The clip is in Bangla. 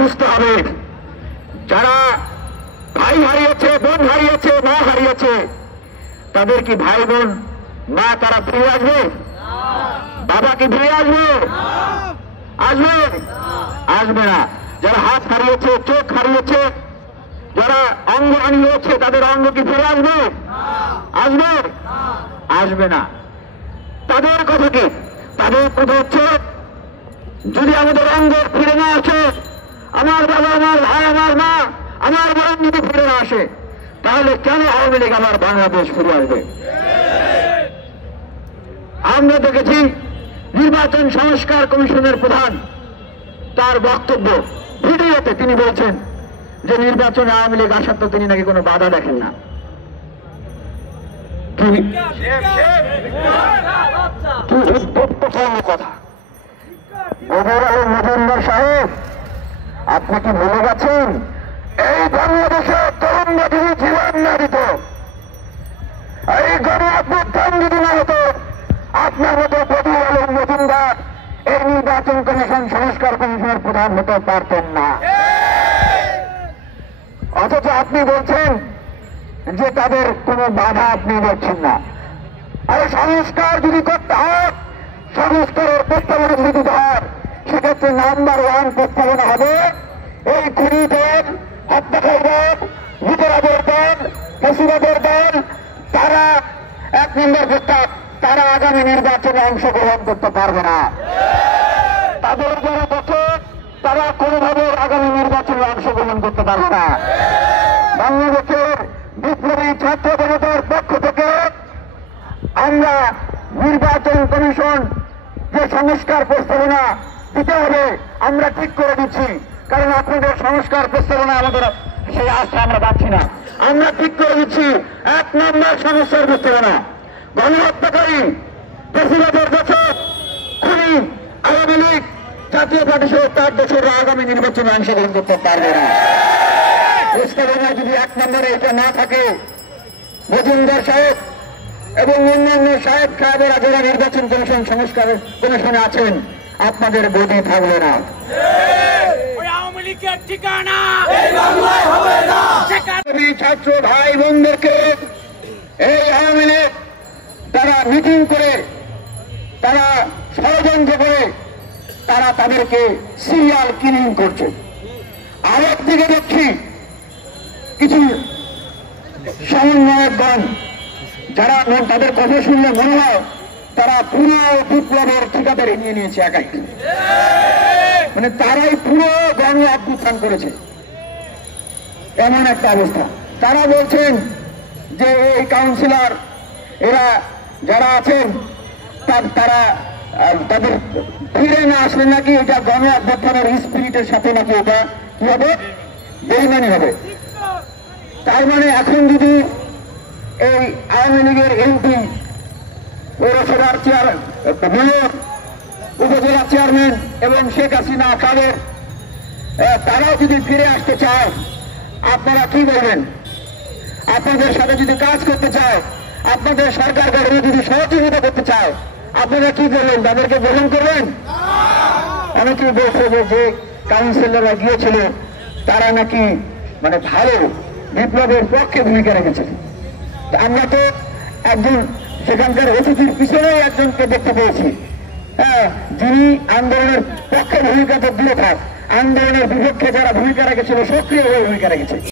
বুঝতে হবে, যারা ভাই হারিয়েছে, বোন হারিয়েছে, মা হারিয়েছে, তাদের কি ভাই বোন মা তারা ফিরে আসবে? বাবা কি ফিরে আসবে? আসবে? আসবে না। যারা হাত হারিয়েছে, চোখ হারিয়েছে, যারা অঙ্গ হারিয়েছে, তাদের অঙ্গ কি ফিরে আসবে? আসবে? আসবে না। তাদের কথা কি? তাদের কথা হচ্ছে, যদি আমাদের অঙ্গ ফিরে না আসে, আমার বাবা, আমার ভাই, আমার মা, আমার বোন যদি ফিরে না আসে, তাহলে কেন আওয়ামী লীগ আবার বাংলাদেশ ফিরে আসবে? আমরা দেখেছি নির্বাচন সংস্কার কমিশনের প্রধান তার বক্তব্য ভিডিওতে তিনি বলছেন যে নির্বাচনে আওয়ামী লীগ আসার তো তিনি নাকি কোনো বাধা দেখেন না। কি উদ্দেশ্যপূর্ণ কথা! বদর আলম মজুমদার সাহেব, আপনি কি ভুলে গেছেন এই বাংলাদেশে তরুণরা যদি জীবন না দিত, এই গণ অভ্যুত্থান যদি না হতো, আপনার মতো বদর আলম মজুমদার এই নির্বাচন কমিশন সংস্কার কমিশনের প্রধান হতে পারতেন না। অথচ আপনি বলছেন যে তাদের কোনো বাধা আপনি দেখছেন না। আরে সংস্কার যদি করতে হয়, সংস্কারের প্রস্তাবনা যদি দিতে হয়, সেক্ষেত্রে নাম্বার 1 প্রস্তাবনা হবে এই খুনিদের, হত্যাকারীদের, বিচারাদের দল, ফেসিবাদের দল, তারা 1 নম্বর প্রস্তাব, তারা আগামী নির্বাচনে অংশগ্রহণ করতে পারবে না। তাদের যারা বছর, তারা কোনোভাবে আগামী নির্বাচনে অংশগ্রহণ করতে পারবে না। বাংলাদেশের বিপ্লবী ছাত্র জনতার পক্ষ থেকে আমরা নির্বাচন কমিশন যে সংস্কার প্রস্তাবনা দিতে হবে আমরা ঠিক করে দিচ্ছি, কারণ আপনাদের সংস্কার প্রস্তাবনা আমাদের সেই আশা আমরা পাচ্ছি না। আমরা ঠিক করে দিচ্ছি 1 নম্বর সংস্কার প্রস্তাবনা, গণহত্যাকারী, ফেসিবাদের বছর, খুনি আওয়ামী লীগ, জাতীয় পার্টি সহ তার দোসররা আগামী নির্বাচনে অংশগ্রহণ করতে পারবে না। প্রস্তাবনায় যদি 1 নম্বরে এটা না থাকে, মজুমদার সাহেব এবং অন্যান্য সাহেবেরা যারা নির্বাচন কমিশন সংস্কার কমিশনে আছেন, আপনাদের গতি থাকবে না। ছাত্র ভাই বোনদেরকে এই আওয়ামী লীগ তারা মিটিং করে, তারা ষড়যন্ত্র করে, তারা তাদেরকে সিরিয়াল কিলিং করছে। আরেকদিকে দেখছি কিছু সমন্বয়কগণ, যারা তাদের কথা শুনলে মনে হয় তারা পুরো বিপ্লবের ঠিকাদারি নিয়ে নিয়েছে একাই, মানে তারাই পুরো গণ অভ্যুত্থান করেছে, এমন একটা অবস্থা। তারা বলছেন যে এই কাউন্সিলর এরা যারা আছেন তারা তাদের ফিরে না আসলে নাকি এটা গণ অভ্যুত্থানের স্পিরিটের সাথে নাকি এটা কি হবে, বেইমানি হবে। তার মানে এখন যদি এই আওয়ামী লীগের এমপি, পৌরসভার মেয়র, উপজেলা চেয়ারম্যান এবং শেখ হাসিনা কাদের তারাও যদি ফিরে আসতে চায়, আপনারা কি বলবেন? আপনাদের সাথে যদি কাজ করতে চায়, আপনাদের সরকার গঠনে যদি সহযোগিতা করতে চায়, আপনারা কি করবেন? তাদেরকে গ্রহণ করবেন? অনেকেই বলছে যে কাউন্সিলররা গিয়েছিল তারা নাকি মানে ভালো বিপ্লবের পক্ষে ভূমিকা রেখেছে। আমরা তো একজন সেখানকার অতিথির পিছনেও একজনকে দেখতে পেয়েছি, যিনি আন্দোলনের পক্ষে ভূমিকা তো দূরে থাক, আন্দোলনের বিপক্ষে যারা ভূমিকা রেখেছিল সক্রিয়ভাবে ভূমিকা রেখেছে।